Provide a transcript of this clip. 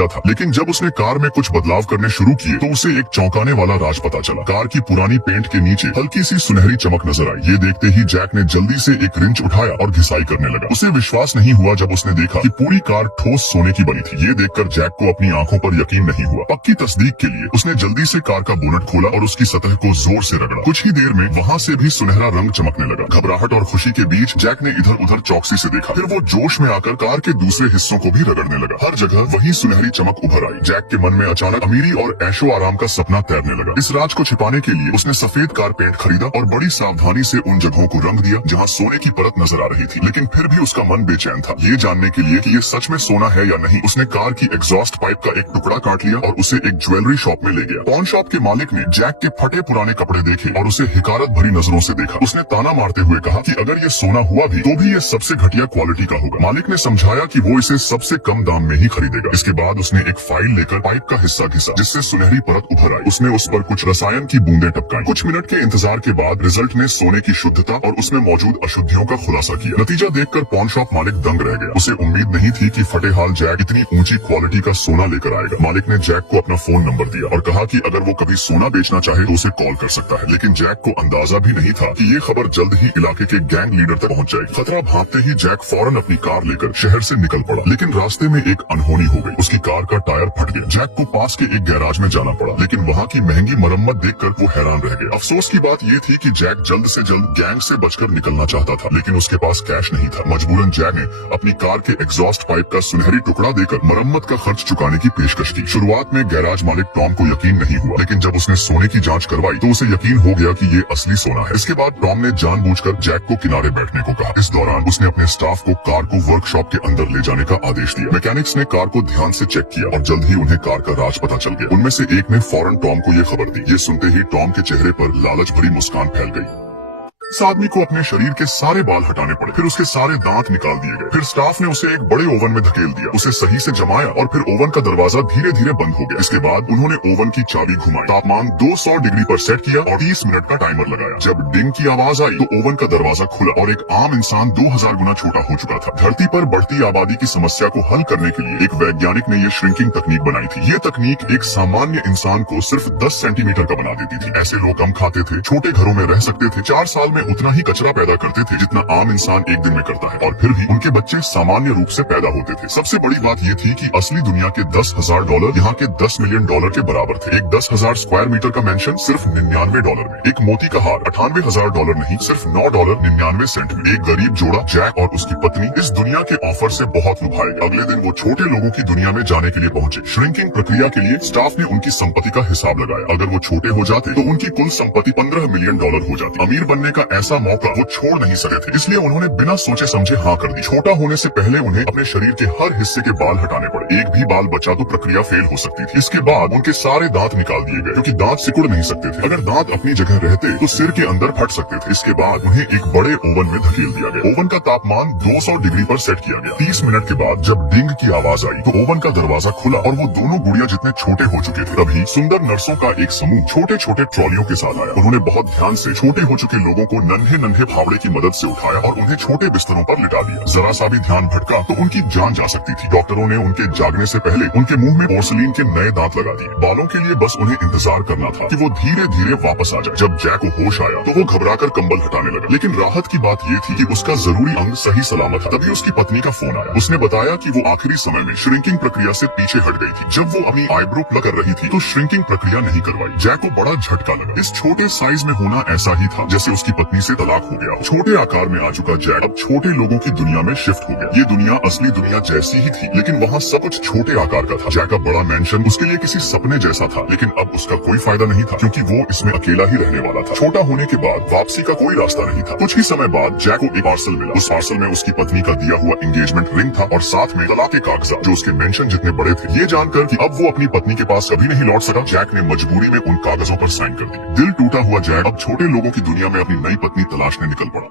खरीदा था, लेकिन जब उसने कार में कुछ बदलाव करने शुरू किए तो उसे एक चौंकाने वाला राज पता चला। कार की पुरानी पेंट के नीचे हल्की सी सुनहरी चमक नजर आई। ये देखते ही जैक ने जल्दी से एक रिंच उठाया और घिसाई करने लगा। उसे विश्वास नहीं हुआ जब उसने देखा कि पूरी कार ठोस सोने की बनी थी। ये देखकर जैक को अपनी आंखों पर यकीन नहीं हुआ। पक्की तस्दीक के लिए उसने जल्दी से कार का बोनट खोला और उसकी सतह को जोर से रगड़ा। कुछ ही देर में वहाँ से भी सुनहरा रंग चमकने लगा। घबराहट और खुशी के बीच जैक ने इधर उधर चौकसी से देखा। फिर वो जोश में आकर कार के दूसरे हिस्सों को भी रगड़ने लगा। हर जगह वही सुनहरी चमक उभर आई। जैक के मन में अचानक अमीरी और ऐशो आराम का सपना तैरने लगा। इस राज को छिपाने के लिए उसने सफेद कार पेंट खरीदा और बड़ी सावधानी से उन जगहों को रंग दिया जहाँ सोने की परत नजर आ रही थी। लेकिन फिर भी उसका मन बेचैन था। ये जानने के लिए कि ये सच में सोना है या नहीं, उसने कार की एग्जॉस्ट पाइप का एक टुकड़ा काट लिया और उसे एक ज्वेलरी शॉप में ले गया। पॉन शॉप के मालिक ने जैक के फटे पुराने कपड़े देखे और उसे हिकारत भरी नजरों से देखा। उसने ताना मारते हुए कहा कि अगर ये सोना हुआ भी तो भी ये सबसे घटिया क्वालिटी का होगा। मालिक ने समझाया कि वो इसे सबसे कम दाम में ही खरीदेगा। इसके बाद उसने एक फाइल लेकर पाइप का हिस्सा घिसा जिससे सुनहरी परत उभर आई। उसने उस पर कुछ रसायन की बूंदें टपकाई। कुछ मिनट के इंतजार के बाद रिजल्ट ने सोने की शुद्धता और उसमें मौजूद अशुद्धियों का खुलासा किया। नतीजा देखकर पॉन शॉप मालिक दंग रह गया। उसे उम्मीद नहीं थी कि फटे हाल जैक इतनी ऊंची क्वालिटी का सोना लेकर आएगा। मालिक ने जैक को अपना फोन नंबर दिया और कहा कि अगर वो कभी सोना बेचना चाहे तो उसे कॉल कर सकता है। लेकिन जैक को अंदाजा भी नहीं था कि ये खबर जल्द ही इलाके के गैंग लीडर तक पहुंच जाएगी। खतरा भांपते ही जैक फौरन अपनी कार लेकर शहर से निकल पड़ा। लेकिन रास्ते में एक अनहोनी हो गई। उसकी कार का टायर फट गया। जैक को पास के एक गैराज में जाना पड़ा, लेकिन वहाँ की महंगी मरम्मत देखकर वो हैरान रह गया। अफसोस की बात ये थी कि जैक जल्द से जल्द गैंग से बचकर निकलना चाहता था, लेकिन उसके पास कैश नहीं था। मजबूरन जैक ने अपनी कार के एग्जॉस्ट पाइप का सुनहरी टुकड़ा देकर मरम्मत का खर्च चुकाने की पेशकश की। शुरुआत में गैराज मालिक टॉम को यकीन नहीं हुआ, लेकिन जब उसने सोने की जांच करवाई तो उसे यकीन हो गया कि ये असली सोना है। इसके बाद टॉम ने जानबूझकर जैक को किनारे बैठने को कहा। इस दौरान उसने अपने स्टाफ को कार को वर्कशॉप के अंदर ले जाने का आदेश दिया। मैकेनिक्स ने कार को ध्यान से चेक किया और जल्द ही उन्हें कार का राज पता चल गया। उनमें से एक ने फौरन टॉम को ये खबर दी। ये सुनते ही टॉम के चेहरे पर लालच भरी मुस्कान फैल गई। इस आदमी को अपने शरीर के सारे बाल हटाने पड़े, फिर उसके सारे दांत निकाल दिए गए। फिर स्टाफ ने उसे एक बड़े ओवन में धकेल दिया, उसे सही से जमाया और फिर ओवन का दरवाजा धीरे धीरे बंद हो गया। इसके बाद उन्होंने ओवन की चाबी घुमाई, तापमान 200 डिग्री पर सेट किया और 30 मिनट का टाइमर लगाया। जब डिंग की आवाज आई तो ओवन का दरवाजा खुला और एक आम इंसान 2000 गुना छोटा हो चुका था। धरती पर बढ़ती आबादी की समस्या को हल करने के लिए एक वैज्ञानिक ने ये श्रिंकिंग तकनीक बनाई थी। ये तकनीक एक सामान्य इंसान को सिर्फ 10 सेंटीमीटर का बना देती थी। ऐसे लोग कम खाते थे, छोटे घरों में रह सकते थे, 4 साल में उतना ही कचरा पैदा करते थे जितना आम इंसान एक दिन में करता है, और फिर भी उनके बच्चे सामान्य रूप से पैदा होते थे। सबसे बड़ी बात ये थी कि असली दुनिया के $10,000 यहाँ के $10 मिलियन के बराबर थे। एक 10,000 स्क्वायर मीटर का मेंशन सिर्फ $99 में, एक मोती का हार $98,000 नहीं, सिर्फ $9.99 में। एक गरीब जोड़ा जैक और उसकी पत्नी इस दुनिया के ऑफर से बहुत लुभाए। अगले दिन वो छोटे लोगों की दुनिया में जाने के लिए पहुंचे। श्रिंकिंग प्रक्रिया के लिए स्टाफ ने उनकी संपत्ति का हिसाब लगाया। अगर वो छोटे हो जाते तो उनकी कुल संपत्ति $15 मिलियन हो जाती। अमीर बनने का ऐसा मौका वो छोड़ नहीं सके थे, इसलिए उन्होंने बिना सोचे समझे हाँ कर दी। छोटा होने से पहले उन्हें अपने शरीर के हर हिस्से के बाल हटाने पड़े। एक भी बाल बचा तो प्रक्रिया फेल हो सकती थी। इसके बाद उनके सारे दांत निकाल दिए गए, क्योंकि दांत सिकुड़ नहीं सकते थे। अगर दांत अपनी जगह रहते तो सिर के अंदर फट सकते थे। इसके बाद उन्हें एक बड़े ओवन में धकेल दिया गया। ओवन का तापमान 200 डिग्री पर सेट किया गया। 30 मिनट के बाद जब डिंग की आवाज आई तो ओवन का दरवाजा खुला और वो दोनों गुड़िया जितने छोटे हो चुके थे। तभी सुंदर नर्सों का एक समूह छोटे छोटे ट्रॉलियों के साथ आया। उन्होंने बहुत ध्यान से छोटे हो चुके लोगों को नन्हे नन्हे फावड़े की मदद से उठाया और उन्हें छोटे बिस्तरों पर लिटा दिया। जरा सा भी ध्यान भटका तो उनकी जान जा सकती थी। डॉक्टरों ने उनके जागने से पहले उनके मुंह में पोर्सिलीन के नए दांत लगा दिए। बालों के लिए बस उन्हें इंतजार करना था कि वो धीरे धीरे वापस आ जाए। जब जैक को होश आया तो वो घबराकर कंबल हटाने लगा, लेकिन राहत की बात ये थी कि उसका जरूरी अंग सही सलामत था। तभी उसकी पत्नी का फोन आया। उसने बताया कि वो आखिरी समय में श्रिंकिंग प्रक्रिया से पीछे हट गई थी। जब वो अपनी आईब्रो प्लग कर रही थी तो श्रिंकिंग प्रक्रिया नहीं करवाई। जैक को बड़ा झटका लगा। इस छोटे साइज में होना ऐसा ही था जैसे उसकी पत्नी से तलाक हो गया। छोटे आकार में आ चुका जैक अब छोटे लोगों की दुनिया में शिफ्ट हो गया। ये दुनिया असली दुनिया जैसी ही थी, लेकिन वहाँ सब कुछ छोटे आकार का था। जैक का बड़ा मेंशन उसके लिए किसी सपने जैसा था, लेकिन अब उसका कोई फायदा नहीं था, क्योंकि वो इसमें अकेला ही रहने वाला था। छोटा होने के बाद वापसी का कोई रास्ता नहीं था। कुछ ही समय बाद जैक को एक पार्सल मिला। उस पार्सल में उसकी पत्नी का दिया हुआ एंगेजमेंट रिंग था और साथ में तलाक के कागजात जो उसके मेंशन जितने बड़े थे। ये जानकर कि अब वो अपनी पत्नी के पास कभी नहीं लौट सका, जैक ने मजबूरी में उन कागजों पर साइन कर दी। दिल टूटा हुआ जैक अब छोटे लोगों की दुनिया में अपनी नई पत्नी तलाशने निकल पड़ा।